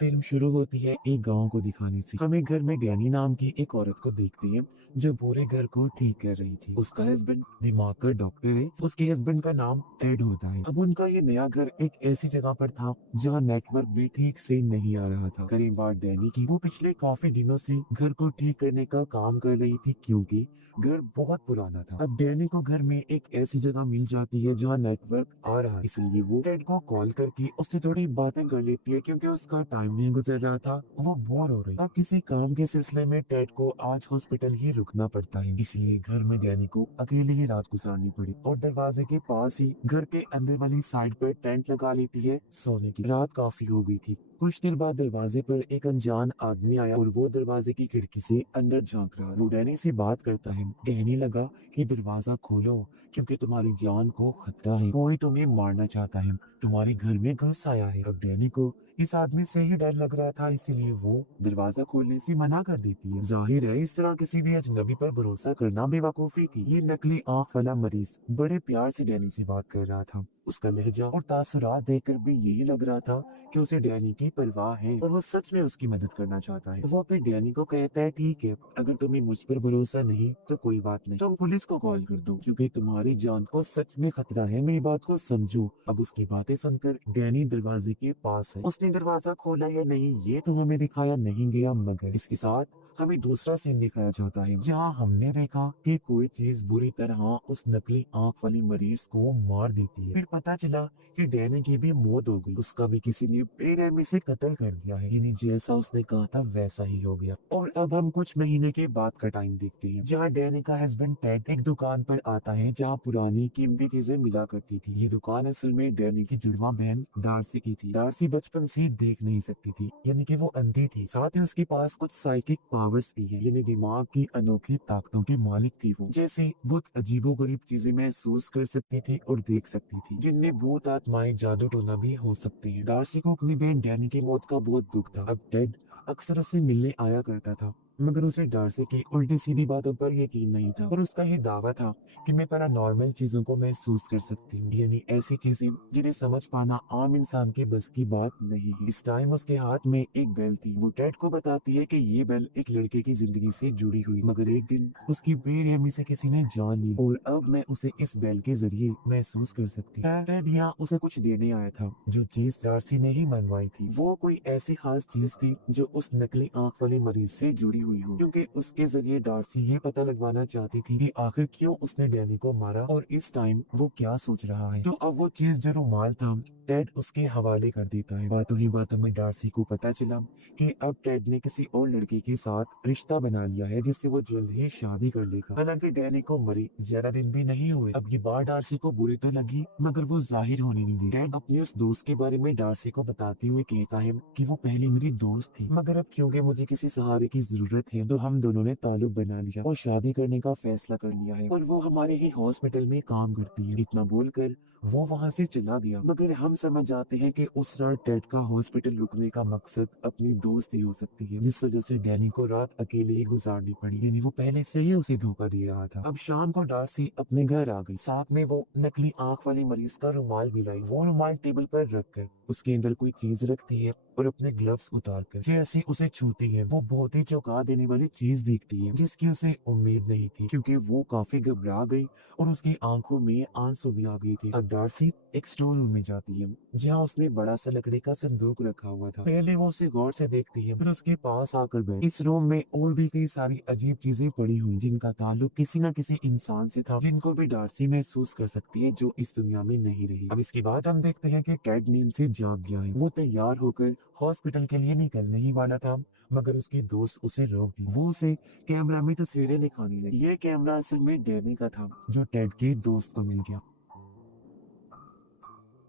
Film शुरू होती है एक गांव को दिखाने से। हमें घर में डैनी नाम की एक औरत को देखते हैं जो पूरे घर को ठीक कर रही थी। उसका हस्बैंड दिमाग का डॉक्टर है। उसके हस्बैंड का नाम टेड होता है। अब उनका ये नया घर एक ऐसी जगह पर था जहाँ नेटवर्क भी ठीक से नहीं आ रहा था। करीब बात डैनी की, वो पिछले काफी दिनों से घर को ठीक करने का काम कर रही थी क्योंकि घर बहुत पुराना था। अब डैनी को घर में एक ऐसी जगह मिल जाती है जहाँ नेटवर्क आ रहा है, इसलिए वो टेड को कॉल करके उससे थोड़ी बातें कर लेती है क्योंकि उसका टाइम नहीं गुजर रहा था, वो बोर हो रही। अब किसी काम के सिलसिले में टेड को आज हॉस्पिटल ही रुकना पड़ता है, इसलिए घर में डैनी को अकेले ही रात गुजारनी पड़ी और दरवाजे के पास ही घर के अंदर वाली साइड पर टेंट लगा लेती है सोने की। रात काफी हो गई थी। कुछ देर बाद दरवाजे पर एक अनजान आदमी आया और वो दरवाजे की खिड़की से अंदर झांक रहा। वो डैनी से बात करता है। डैनी लगा कि दरवाजा खोलो क्योंकि तुम्हारी जान को खतरा है, कोई तुम्हें मारना चाहता है, तुम्हारे घर में घुस आया है। अब डैनी को इस आदमी से ही डर लग रहा था, इसीलिए वो दरवाजा खोलने से मना कर देती है। जाहिर है इस तरह किसी भी अजनबी पर भरोसा करना बेवकूफी थी। ये नकली आंख वाला मरीज बड़े प्यार से डैनी से बात कर रहा था। उसका लहजा और तासुरात देखकर भी यही लग रहा था कि उसे डैनी की परवाह है और वो सच में उसकी मदद करना चाहता है। वो फिर डैनी को कहता है, ठीक है, अगर तुम्हें मुझ पर भरोसा नहीं तो कोई बात नहीं, तुम पुलिस को कॉल कर दो क्योंकि तुम्हारी जान को सच में खतरा है, मेरी बात को समझो। अब उसकी बातें सुनकर डैनी दरवाजे के पास है। उसने दरवाजा खोला या नहीं ये तो हमें दिखाया नहीं गया, मगर इसके साथ हमें दूसरा सीन दिखाया जाता है जहाँ हमने देखा कि कोई चीज बुरी तरह उस नकली आंख वाली मरीज को मार देती है। फिर पता चला कि डैनी की भी मौत हो गई, उसका भी किसी ने बेरहमी से कत्ल कर दिया है। यानी जैसा उसने कहा था वैसा ही हो गया। और अब हम कुछ महीने के बाद का टाइम देखते हैं जहाँ डैनी का हस्बैंड टेड एक दुकान पर आता है जहाँ पुरानी कीमती चीजें मिला करती थी। ये दुकान असल में डैनी की जुड़वा बहन डार्सी की थी। डार्सी बचपन से देख नहीं सकती थी, यानी कि वो अंधी थी। साथ ही उसके पास कुछ साइकिक पावर्स भी है, यानी दिमाग की अनोखी ताकतों की मालिक थी वो। जैसे बहुत अजीबोगरीब चीजें महसूस कर सकती थी और देख सकती थी, जिनमें भूत आत्माएं जादू टोना भी हो सकती है। डार्सी को अपनी बहन डैनी की मौत का बहुत दुख था। अब टेड अक्सर उसे मिलने आया करता था, मगर उसे डार्सी की उल्टी सीधी बातों पर यकीन नहीं था और उसका ये दावा था कि मैं पैरानॉर्मल चीजों को महसूस कर सकती हूँ, यानी ऐसी चीजें जिन्हें समझ पाना आम इंसान के बस की बात नहीं है। इस टाइम उसके हाथ में एक बेल थी। वो टेड को बताती है कि ये बेल एक लड़के की जिंदगी से जुड़ी हुई, मगर एक दिन उसकी बेरहमी से किसी ने जान ली और अब मैं उसे इस बेल के जरिए महसूस कर सकती हूँ। टेड यहाँ उसे कुछ देने आया था, जो चीज डार्सी ने ही मनवाई थी। वो कोई ऐसी खास चीज थी जो उस नकली आंख वाली मरीज से जुड़ी हुई हो, क्योंकि उसके जरिए डार्सी ये पता लगवाना चाहती थी कि आखिर क्यों उसने डैनी को मारा और इस टाइम वो क्या सोच रहा है। तो अब वो चीज जो रुमाल था टेड उसके हवाले कर देता है। बातों ही बातों में डार्सी को पता चला कि अब टेड ने किसी और लड़के के साथ रिश्ता बना लिया है जिससे वो जल्द ही शादी कर लेगा। हालांकि डैनी को मरी ज्यादा दिन भी नहीं हुए। अब ये बात डार्सी को बुरी तो लगी, मगर वो जाहिर होने नहीं दी। टेड अपने उस दोस्त के बारे में डार्सी को बताते हुए कहता है कि वो पहले मेरी दोस्त थी, मगर अब क्योंकि मुझे किसी सहारे की जरूरत है तो हम दोनों ने ताल्लुक बना लिया और शादी करने का फैसला कर लिया है और वो हमारे ही हॉस्पिटल में काम करती है। इतना बोलकर वो वहाँ से चला गया, मगर हम समझ जाते हैं कि उस रात टेड का हॉस्पिटल रुकने का मकसद अपनी दोस्ती हो सकती है, जिस वजह से डैनी को रात अकेले ही गुजारनी पड़ी, यानी वो पहले से ही उसे धोखा दे रहा था। अब शाम को डार्सी अपने घर आ गई, साथ में वो नकली आंख वाली मरीज का रुमाल भी लाई। वो रुमाल टेबल पर रखकर उसके अंदर कोई चीज रखती है और अपने ग्लव्स उतार कर जैसे उसे छूती है वो बहुत ही चौंका देने वाली चीज दिखती है जिसकी उसे उम्मीद नहीं थी, क्योंकि वो काफी घबरा गई और उसकी आंखों में आंसू भी आ गए थे। अब डार्सी एक स्टोर रूम में जाती है जहाँ उसने बड़ा सा लकड़ी का संदूक रखा हुआ था। पहले वो उसे गौर से देखती है, फिर उसके पास आकर बैठ। इस रूम में और भी कई सारी अजीब चीजें पड़ी हुई जिनका ताल्लुक किसी न किसी इंसान से था, जिनको भी डार्सी महसूस कर सकती है जो इस दुनिया में नहीं रही। अब इसके बाद हम देखते हैं कि टेड नींद से जाग गया है। वो तैयार होकर हॉस्पिटल के लिए निकलने ही वाला था, मगर उसकी दोस्त उसे रोक दी। वो उसे कैमरा में तस्वीरें दिखाने लगी। ये कैमरा असल में डैनी का था जो टेड के दोस्त को मिल गया।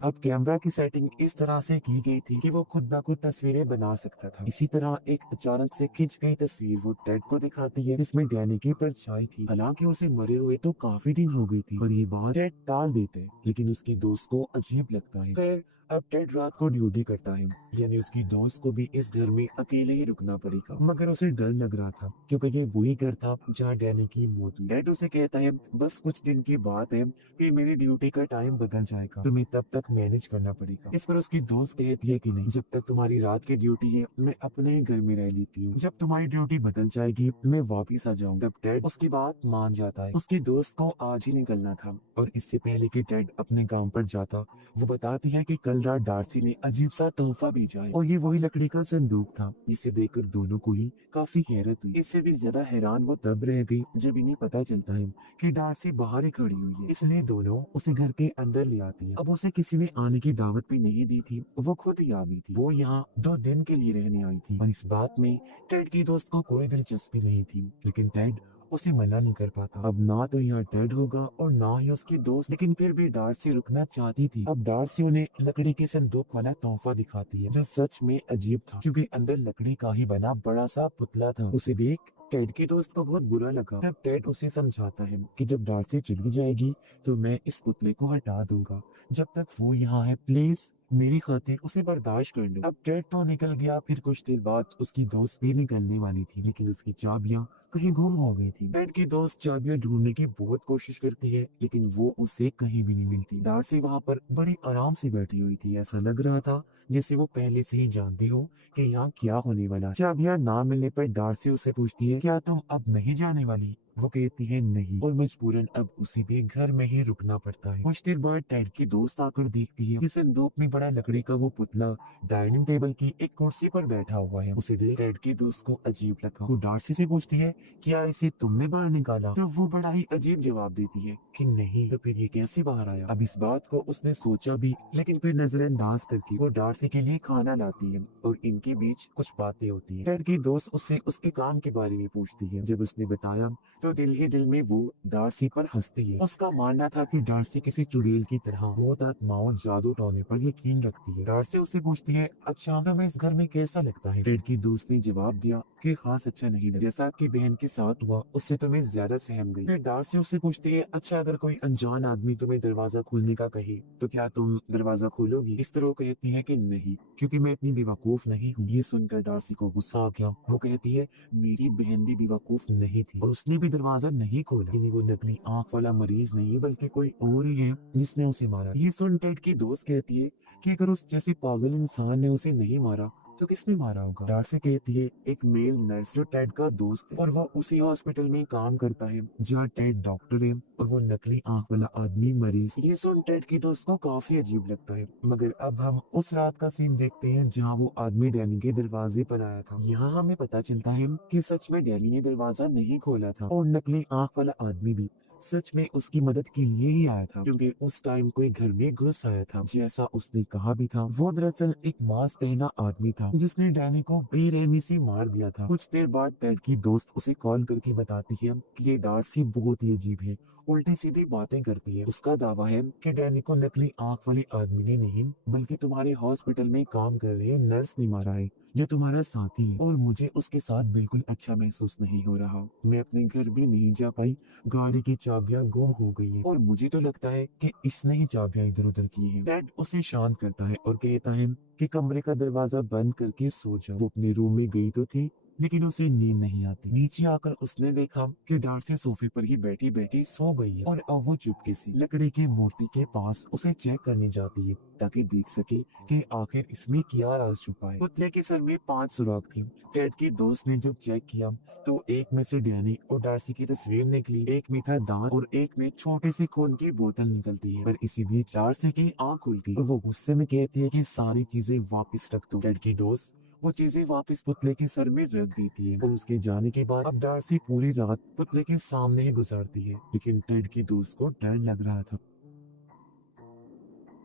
अब कैमरा की सेटिंग इस तरह से की गई थी कि वो खुद ब खुद तस्वीरें बना सकता था। इसी तरह एक अचानक से खिंच गई तस्वीर वो टेड को दिखाती है जिसमें डैनी की परछाई थी। हालांकि उसे मरे हुए तो काफी दिन हो गई थी और ये बात टेड टाल देते हैं, लेकिन उसके दोस्त को अजीब लगता है। खैर अब टेड रात को ड्यूटी करता है, यानी उसकी दोस्त को भी इस घर में अकेले ही रुकना पड़ेगा। मगर उसे डर लग रहा था क्योंकि ये वही घर था जहाँ डैनी की मौत हुई। टेड उसे कहता है बस कुछ दिन की बात है कि मेरी ड्यूटी का टाइम बदल जाएगा, तुम्हें तब तक मैनेज करना पड़ेगा। इस पर उसकी दोस्त कहती है कि नहीं, जब तक तुम्हारी रात की ड्यूटी है मैं अपने ही घर में रह लेती हूँ, जब तुम्हारी ड्यूटी बदल जाएगी मैं वापिस आ जाऊँ। तब टेड उसकी बात मान जाता है। उसकी दोस्त को आज ही निकलना था और इससे पहले कि टेड अपने काम पर जाता, वो बताती है कि कल रात डार्सी ने अजीब सा तोहफा भेजा है और ये वही लकड़ी का संदूक था। इसे देखकर दोनों को ही काफी हैरत हुई। इससे भी ज्यादा हैरान वो तब रह गई जब इन्हें पता चलता है कि डार्सी बाहर ही खड़ी हुई है, इसलिए दोनों उसे घर के अंदर ले आती है। अब उसे किसी ने आने की दावत भी नहीं दी थी, वो खुद ही आ गई थी। वो यहाँ 2 दिन के लिए रहने आई थी और इस बात में टेड की दोस्त को कोई दिलचस्पी नहीं थी, लेकिन टेड उसे मना नहीं कर पाता। अब ना तो यहाँ टेड होगा और ना ही उसकी दोस्त, लेकिन फिर भी डार्सी रुकना चाहती थी। अब डार्सी उन्हें लकड़ी के संदूक वाला तोहफा दिखाती है जो सच में अजीब था क्योंकि अंदर लकड़ी का ही बना बड़ा सा पुतला था। उसे देख टेड की दोस्त को बहुत बुरा लगा। तब टेड उसे समझाता है कि जब डार्सी चली जाएगी तो मैं इस पुतले को हटा दूंगा, जब तक वो यहाँ है प्लीज मेरी खातिर उसे बर्दाश्त कर लो। अब टेड तो निकल गया। फिर कुछ देर बाद उसकी दोस्त भी निकलने वाली थी, लेकिन उसकी चाबियां कहीं गुम हो गई थी। टेड की दोस्त चाबियां ढूंढने की बहुत कोशिश करती है, लेकिन वो उसे कहीं भी नहीं मिलती। डार्सी वहाँ पर बड़ी आराम से बैठी हुई थी। ऐसा लग रहा था जैसे वो पहले से ही जानती हो कि यहाँ क्या होने वाला। चाबियां ना मिलने पर डार्सी उसे पूछती है क्या तुम अब नहीं जाने वाली? वो कहती है नहीं और मजबूरन अब उसे भी घर में ही रुकना पड़ता है। कुछ देर बाद टेड की दोस्त आकर देखती है कि संदूक में बड़ा लकड़ी का वो पुतला डाइनिंग टेबल की एक कुर्सी पर बैठा हुआ है। उसे देख टेड की दोस्त को अजीब लगा। वो डार्सी से पूछती है क्या इसे तुमने बाहर निकाला? तो वो बड़ा ही अजीब जवाब देती है कि नहीं। तो फिर ये कैसे बाहर आया? अब इस बात को उसने सोचा भी, लेकिन फिर नजरअंदाज करके वो डार्सी के लिए खाना लाती है और इनके बीच कुछ बातें होती है। टेड की दोस्त उससे उसके काम के बारे में पूछती है। जब उसने बताया तो दिल ही दिल में वो डार्सी पर हंसती है। उसका मानना था कि डार्सी किसी चुड़ैल की तरह भूत आत्माओं जादू टोने पर यकीन रखती है। डार्सी उससे पूछती है अच्छा तुम्हें इस घर में कैसा लगता है? टेड की दोस्त ने जवाब दिया कि खास अच्छा नहीं लगा, जैसा आपकी बहन के साथ हुआ उससे तुम्हें ज्यादा सहम गई। फिर डार्सी उससे पूछती है अच्छा अगर कोई अनजान आदमी तुम्हें दरवाजा खोलने का कहे तो क्या तुम दरवाजा खोलोगी? इस पर वो कहती है कि नहीं क्योंकि मैं इतनी बेवकूफ नहीं हूँ। ये सुनकर डार्सी को गुस्सा आ गया। वो कहती है मेरी बहन भी बेवकूफ नहीं थी और उसने भी दरवाजा नहीं खोला। यानी वो नकली आंख वाला मरीज नहीं बल्कि कोई और ही है जिसने उसे मारा। ये सुन टेड की दोस्त कहती है कि अगर उस जैसे पागल इंसान ने उसे नहीं मारा तो किसने मारा होगा? डार्सी कहती है एक मेल नर्स जो टेड का दोस्त है और वो उसी हॉस्पिटल में काम करता है जहाँ टेड डॉक्टर है और वो नकली आंख वाला आदमी मरीज। ये सुन टेड की दोस्त को काफी अजीब लगता है। मगर अब हम उस रात का सीन देखते हैं जहाँ वो आदमी डैनी के दरवाजे पर आया था। यहाँ हमें पता चलता है कि सच में डैनी ने दरवाजा नहीं खोला था और नकली आंख वाला आदमी भी सच में उसकी मदद के लिए ही आया था क्योंकि उस टाइम कोई घर में घुस आया था। जैसा उसने कहा भी था वो दरअसल एक मास्क पहना आदमी था जिसने डैनी को बेरहमी से मार दिया था। कुछ देर बाद टेड की दोस्त उसे कॉल करके बताती है कि ये डार्सी बहुत ही अजीब है, उल्टी सीधी बातें करती है। उसका दावा है कि डैनी को नकली आंख वाले आदमी ने नहीं बल्कि तुम्हारे हॉस्पिटल में काम कर रहे नर्स ने मारा है जो तुम्हारा साथी है और मुझे उसके साथ बिल्कुल अच्छा महसूस नहीं हो रहा। मैं अपने घर भी नहीं जा पाई, गाड़ी की चाबियां गुम हो गई हैं और मुझे तो लगता है कि इसने ही चाबियां इधर उधर की हैं। टेड उसे शांत करता है और कहता है कि कमरे का दरवाजा बंद करके सो जाओ। वो अपने रूम में गई तो थी लेकिन उसे नींद नहीं आती। नीचे आकर उसने देखा कि डार्सी सोफे पर ही बैठी बैठी सो गई है और अब वो चुपके से लकड़ी की मूर्ति के पास उसे चेक करने जाती है ताकि देख सके कि आखिर इसमें क्या राज छुपा है। पुतले के सर में 5 सुराख थे। टेड की दोस्त ने जब चेक किया तो एक में से डैनी और डार्सी की तस्वीर निकली, एक में था दांत और एक में छोटे से खून की बोतल निकलती है। पर इसी बीच डार्सी की आंख खुलती और वो गुस्से में कहती है कि सारी चीजें वापस रख दो। टेड की दोस्त वो चीजें वापस पुतले के सर में रख देती है और उसके जाने के बाद अब डार्सी पूरी रात पुतले के सामने ही गुजारती है। लेकिन टेड की दोस्त को डर लग रहा था।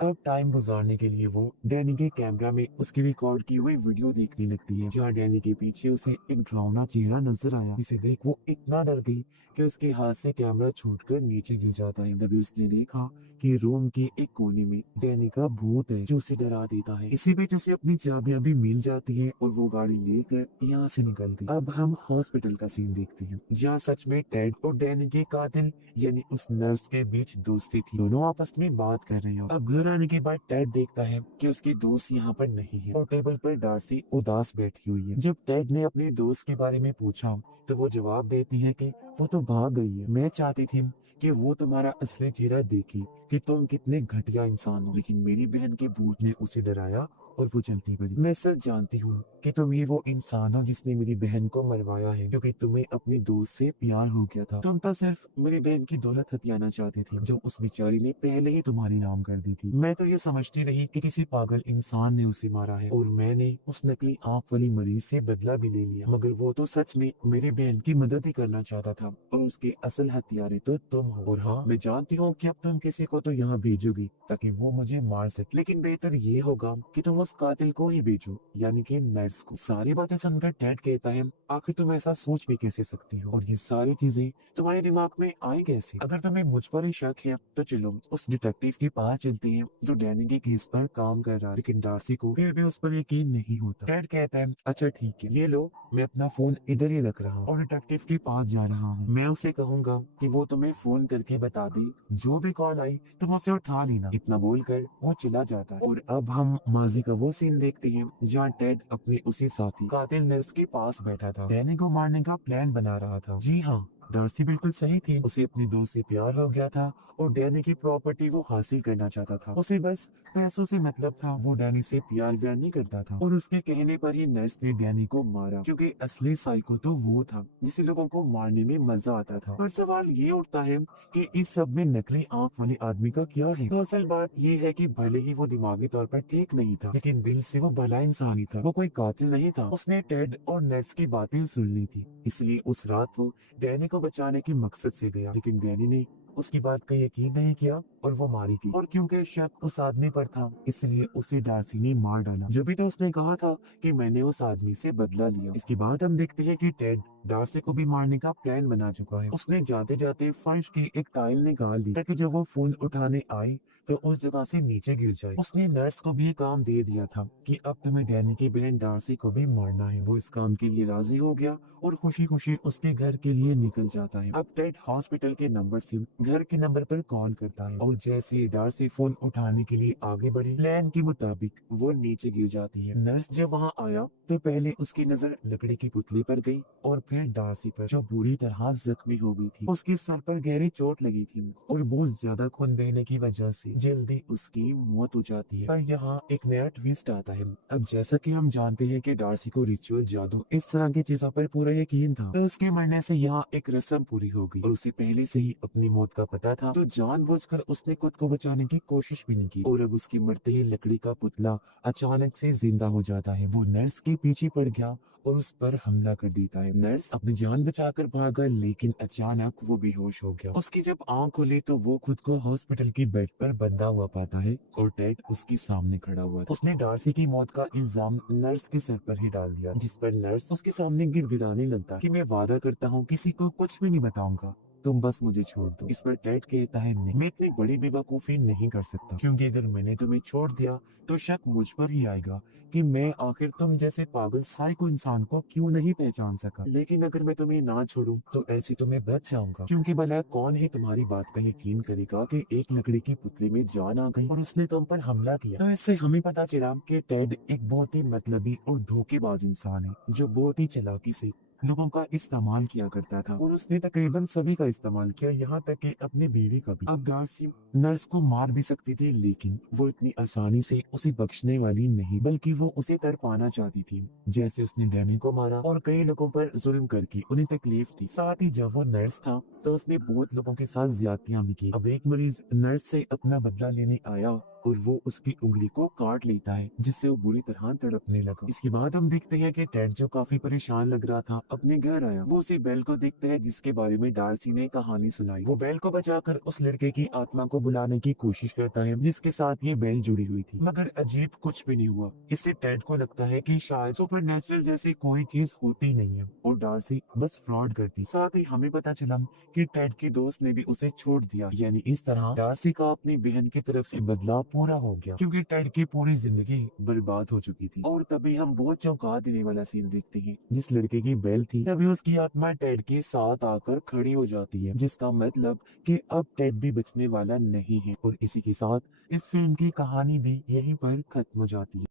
अब टाइम गुजारने के लिए वो डैनी के कैमरा में उसकी रिकॉर्ड की हुई वीडियो देखने लगती है जहाँ डैनी के पीछे उसे एक डरावना चेहरा नजर आया। इसे देख वो इतना डर गई कि उसके हाथ से कैमरा छूटकर नीचे गिर जाता है। तभी उसने देखा कि रूम के एक कोने में डैनी का भूत है जो उसे डरा देता है। इसी बीच उसे अपनी चाबियां भी मिल जाती है और वो गाड़ी लेकर यहाँ से निकलती। अब हम हॉस्पिटल का सीन देखते हैं जहाँ सच में टेड और डैनी के कातिल यानी उस नर्स के बीच दोस्ती थी। दोनों आपस में बात कर रहे हैं। अब घर घर आने के बाद टेड देखता है कि उसकी दोस्त यहाँ पर नहीं है और टेबल पर डार्सी उदास बैठी हुई है। जब टेड ने अपने दोस्त के बारे में पूछा तो वो जवाब देती है कि वो तो भाग गई है। मैं चाहती थी कि वो तुम्हारा असली चेहरा देखी कि तुम कितने घटिया इंसान हो, लेकिन मेरी बहन के भूत ने उसे डराया और वो चलती पड़ी। मैं सच जानती हूँ कि तुम ही वो इंसान हो जिसने मेरी बहन को मरवाया है, क्योंकि तुम्हें अपनी दोस्त से प्यार हो गया था। तुम तो सिर्फ मेरी बहन की दौलत हथियाना चाहती थी, जो उस बेचारी ने पहले ही तुम्हारी नाम कर दी थी। मैं तो ये समझती रही कि किसी पागल इंसान ने उसे मारा है और मैंने उस नकली आंख वाली मरीज से बदला भी ले लिया, मगर वो तो सच में मेरी बहन की मदद ही करना चाहता था और उसके असल हथियारे तो तुम हो। और हाँ, मैं जानती हूँ कि अब तुम किसी को तो यहाँ भेजोगी ताकि वो मुझे मार सके, लेकिन बेहतर ये होगा कि तुम उस कातिल को ही भेजो, यानी कि नर्स को। सारी बातें सुनकर टेड कहता है, आखिर तुम ऐसा सोच भी कैसे सकती हो और ये सारी चीजें तुम्हारे दिमाग में आई कैसे? अगर तुम्हें मुझ पर ही शक है तो चलो उस डिटेक्टिव के पास चलते हैं जो डैनी के केस पर काम कर रहा है। लेकिन डार्सी को फिर भी उस पर यकीन नहीं होता। टेड कहता है, अच्छा ठीक है, ये लो, मैं अपना फोन इधर ही रख रहा हूँ और डिटेक्टिव के पास जा रहा हूँ। मैं उसे कहूंगा कि वो तुम्हें फोन करके बता दे, जो भी कॉल आई तुम उसे उठा लेना। इतना बोलकर वो चला जाता है। और अब हम माजी का वो सीन देखते हैं जहाँ टेड अपने उसी साथी कातिल नर्स के पास बैठा था, डैनी को मारने का प्लान बना रहा था। जी हाँ, डार्सी बिल्कुल सही थी। उसे अपने दोस्त से प्यार हो गया था और डैनी की प्रॉपर्टी वो हासिल करना चाहता था। उसे बस पैसों से मतलब था। वो डैनी से प्यार व्यार नहीं करता था और उसके कहने पर ही नर्स ने डैनी को मारा, क्योंकि असली साइको तो वो था जिसे लोगों को मारने में मजा आता था। पर सवाल ये उठता है कि इस सब में नकली आंख वाले आदमी का क्या है? तो असल बात ये है कि भले ही वो दिमागी तौर पर ठीक नहीं था, लेकिन दिल से वो भला इंसान ही था। वो कोई कातिल नहीं था। उसने टेड और नर्स की बातें सुन ली थी, इसलिए उस रात वो डैनी को बचाने के मकसद से गया, लेकिन डैनी ने उसकी बात का यकीन नहीं किया और वो मारी गई। और क्योंकि शक उस आदमी पर था, इसलिए उसे डार्सी ने मार डाला। जब भी तो उसने कहा था कि मैंने उस आदमी से बदला लिया। इसके बाद हम देखते हैं कि टेड डार्सी को भी मारने का प्लान बना चुका है। उसने जाते जाते फर्श की एक टाइल निकाल दी ताकि जब वो फोन उठाने आए तो उस जगह से नीचे गिर जाए। उसने नर्स को भी ये काम दे दिया था कि अब तुम्हें डैनी की बहन डार्सी को भी मारना है। वो इस काम के लिए राजी हो गया और खुशी खुशी उसके घर के लिए निकल जाता है। अब टेड हॉस्पिटल के नंबर से घर के नंबर पर कॉल करता है और जैसे ही डार्सी फोन उठाने के लिए आगे बढ़ी, प्लान के मुताबिक वो नीचे गिर जाती है। नर्स जब वहाँ आया तो पहले उसकी नजर लकड़ी की पुतली पर गई और फिर डार्सी पर, जो बुरी तरह जख्मी हो गई थी। उसके सर पर गहरी चोट लगी थी और बहुत ज्यादा खून बहने की वजह से जल्दी उसकी मौत हो जाती है। पर यहाँ एक नया ट्विस्ट आता है। अब जैसा कि हम जानते हैं कि डार्सी को रिचुअल, जादू, इस तरह की चीजों पर पूरा यकीन था, तो उसके मरने से यहाँ एक रस्म पूरी हो गई और उसे पहले से ही अपनी मौत का पता था, तो जानबूझकर उसने खुद को बचाने की कोशिश भी नहीं की। और अब उसकी मरते ही लकड़ी का पुतला अचानक से जिंदा हो जाता है। वो नर्स के पीछे पड़ गया और उस पर हमला कर देता है। नर्स अपनी जान बचाकर भागा, लेकिन अचानक वो बेहोश हो गया। उसकी जब आंख खुली तो वो खुद को हॉस्पिटल की बेड पर बंधा हुआ पाता है और टेड उसके सामने खड़ा हुआ था। उसने डार्सी की मौत का इल्जाम नर्स के सर पर ही डाल दिया, जिस पर नर्स उसके सामने गिड़गिड़ाने लगता कि मैं वादा करता हूँ किसी को कुछ भी नहीं बताऊंगा, तुम बस मुझे छोड़ दो। इस पर टेड कहता है, नहीं, मैं इतनी बड़ी बेवकूफी नहीं कर सकता, क्योंकि अगर मैंने तुम्हें छोड़ दिया तो शक मुझ पर ही आएगा कि मैं आखिर तुम जैसे पागल साइको इंसान को क्यों नहीं पहचान सका। लेकिन अगर मैं तुम्हें ना छोड़ूं तो ऐसे तो मैं बच जाऊंगा, क्योंकि भला कौन ही तुम्हारी बात का यकीन करेगा कि एक लकड़ी की पुतली में जान आ गई और उसने तुम पर हमला किया। तो इससे हमें पता चला कि टेड एक बहुत ही मतलबी और धोखेबाज इंसान है, जो बहुत ही चालाकी से लोगों का इस्तेमाल किया करता था और उसने तकरीबन सभी का इस्तेमाल किया, यहाँ तक कि अपनी बीवी का भी। अब डार्सी नर्स को मार भी सकती थी, लेकिन वो इतनी आसानी से उसे बख्शने वाली नहीं, बल्कि वो उसे तड़पाना चाहती थी, जैसे उसने डैनी को मारा और कई लोगों पर जुल्म करके उन्हें तकलीफ दी। साथ ही जब वो नर्स था तो उसने बहुत लोगों के साथ ज्यादतियां भी की। अब एक मरीज नर्स से अपना बदला लेने आया और वो उसकी उंगली को काट लेता है, जिससे वो बुरी तरह तड़पने लगा। इसके बाद हम देखते हैं कि टेड, जो काफी परेशान लग रहा था, अपने घर आया। वो उसी बेल को देखता है जिसके बारे में डार्सी ने कहानी सुनाई। वो बेल को बचाकर उस लड़के की आत्मा को बुलाने की कोशिश करता है जिसके साथ ये बेल जुड़ी हुई थी, मगर अजीब कुछ भी नहीं हुआ। इससे टेड को लगता है कि शायद सुपरनेचुरल जैसी कोई चीज होती नहीं है और डार्सी बस फ्रॉड करती। साथ ही हमें पता चला कि टेड के दोस्त ने भी उसे छोड़ दिया, यानी इस तरह डार्सी का अपनी बहन की तरफ से बदला पूरा हो गया, क्योंकि टेड की पूरी जिंदगी बर्बाद हो चुकी थी। और तभी हम बहुत चौंका देने वाला सीन देखते हैं। जिस लड़के की बेल थी, तभी उसकी आत्मा टेड के साथ आकर खड़ी हो जाती है, जिसका मतलब कि अब टेड भी बचने वाला नहीं है। और इसी के साथ इस फिल्म की कहानी भी यहीं पर खत्म हो जाती है।